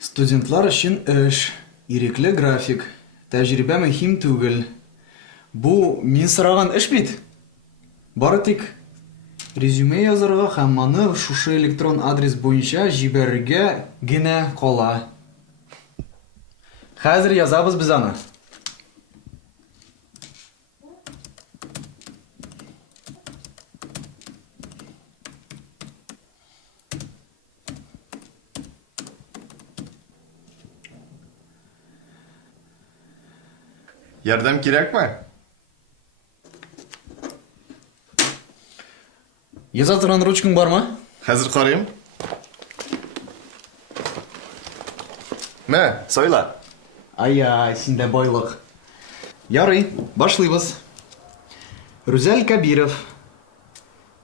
Студентлар өчен эш, ирекле график, тәҗрибә мөһим түгел. Бу мин сораган эш бит. Бары тик резюме язарга һәм аны шушы электрон адрес буенча җибәрергә генә кала. Хәзер язабыз без аны. Yardım gerek mi? Яза торган ручкаң бармы? Hazır karayım. Mә, sayla. Ай-яй, синдә байлык. Ярый, башлыйбыз. Рүзәл Кабиров.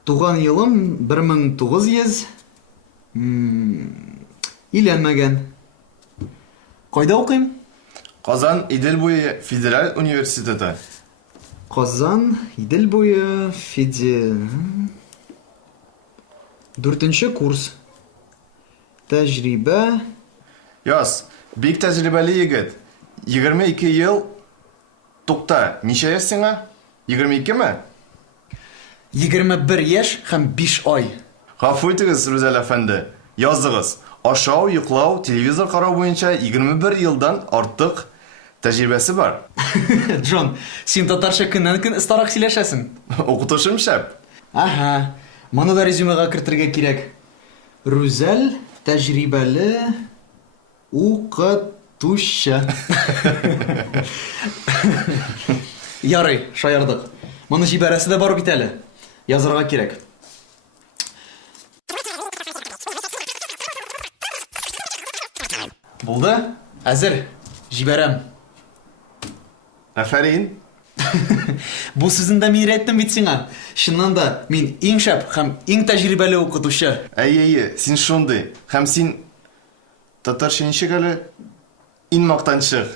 Туган елым 1900. Өйләнмәгән. Кайда укыйм? Kazan İdil Boyu Federal Üniversitesi. Казан, Идел буе, Дүртенче курс. Тәҗрибә. Yaz, bik tecrübeli yigit. 22 yıl. Tukta, nişe yaşsın ha? 22 mi? 21 яшь һәм 5 ай. Гафу итегез, Рүзәл әфәнде. Яздыгыз. Ашау, йоклау, телевизор карау буенча 21 елдан артык тәҗрибәсе бар. Джон, син татарча көннән-көн ыстарак сөйләшәсең. Укытышым шәп. Аха, моны да резюмега кертергә кирәк. Рүзәл тәҗрибәле укытучы. Ярый, шаярдык. Моны җибәрәсе дә бар бит әле. Язарга кирәк. Булды? Хәзер җибәрәм. Әфәрин. Бу сүзендә мин әйттем бит сиңа. Чыннан да мин иң шәп һәм иң тәҗрибәле укытучы. Әйе, син шундый. Һәм син татарча ничек әле? Ин мактанчык.